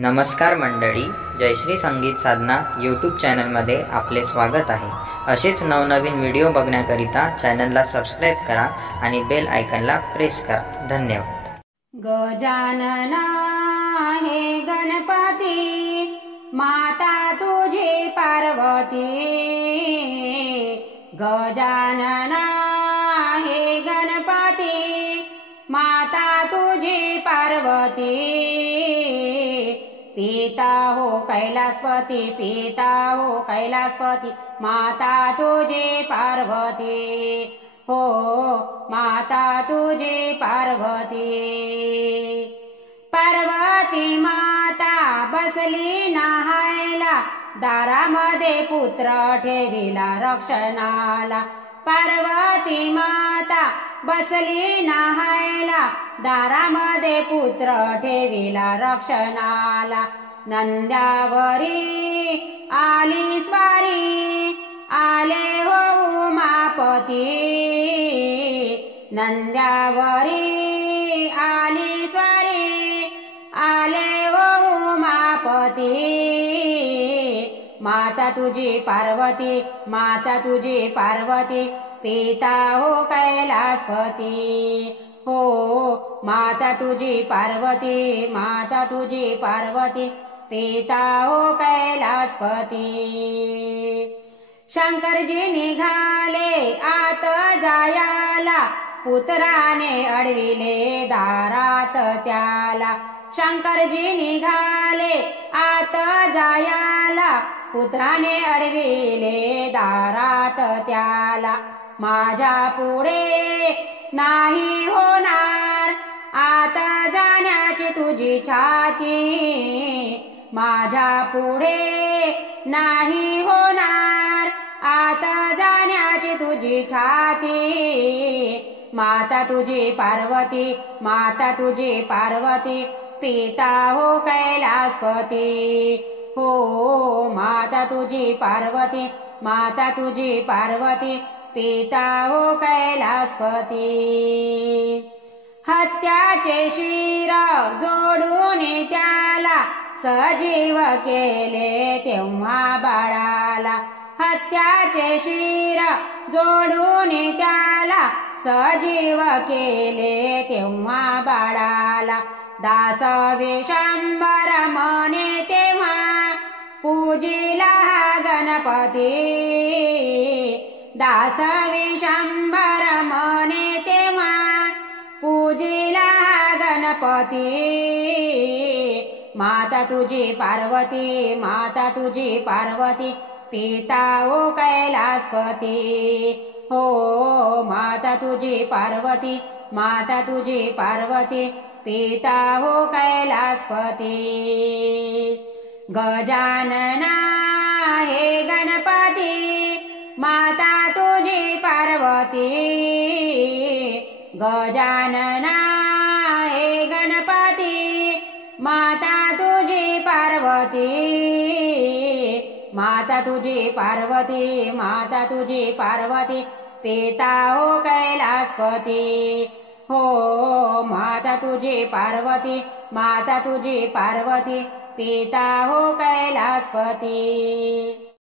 नमस्कार मंडळी, जयश्री संगीत साधना यूट्यूब चॅनलमध्ये आपले स्वागत आहे। असेच नवनवीन व्हिडिओ बघण्याकरिता चॅनलला सबस्क्राइब करा आणि बेल आयकॉनला प्रेस करा। धन्यवाद। गजानना हे गणपती, माता तुझी पार्वती। गजानना हे गणपती, माता तुझी पार्वती। पिता हो कैलासपती, पिता हो कैलासपती, माता तुझी पार्वती। हो माता तुझी पार्वती। पार्वती माता बसली नहायला, दारामध्ये पुत्र ठेविला रक्षणाला। पार्वती माता बसली नहायला, दारामध्ये पुत्र ठेविला रक्षणाला। नंद्यावरी आली स्वारी, आले हो उमापती। नंद्यावरी आली स्वारी, आले हो उमापती। माता तुझी पार्वती, माता तुझी पार्वती, पिता हो कैलासपती। हो माता तुझी पार्वती, माता तुझी पार्वती, पिता हो कैलासपती। शंकरजी निघाले आत जायाला, पुत्राने अडविले दारात त्याला। शंकरजी निघाले आत जायाला, पुत्राने अडविले दारात त्याला। माझ्या पुढे नाही होणार आत जाण्याची तुझी छाती। माझ्या पुढे नाही होणार आत जाण्याची तुझी छाती। माता तुझी पार्वती, माता तुझी पार्वती, पिता हो कैलासपती। हो माता तुझी पार्वती, माता तुझी पार्वती, पिता हो कैलासपती। हत्याचे शिर जोडून त्याला, सजीव केले तेव्हा बाळाला। हत्याचे शिर जोडून त्याला, सजीव केले तेव्हा बाळाला। दास विशंबर म्हणे तेव्हा, पूजिला गणपती। दास विशंबर म्हणे तेव्हा, पूजिला गणपती। माता तुझी पार्वती, माता तुझी पार्वती, पिता हो कैलासपती। हो माता तुझी पार्वती, माता तुझी पार्वती, पिता हो कैलासपती। गजानना हे गणपती, माता तुझी पार्वती। गजानना हे गणपती, माता तुझी पार्वती। माता तुझी पार्वती, माता तुझी पार्वती, पिता हो कैलासपती। हो माता तुझी पार्वती, माता तुझी पार्वती, पिता हो कैलासपती।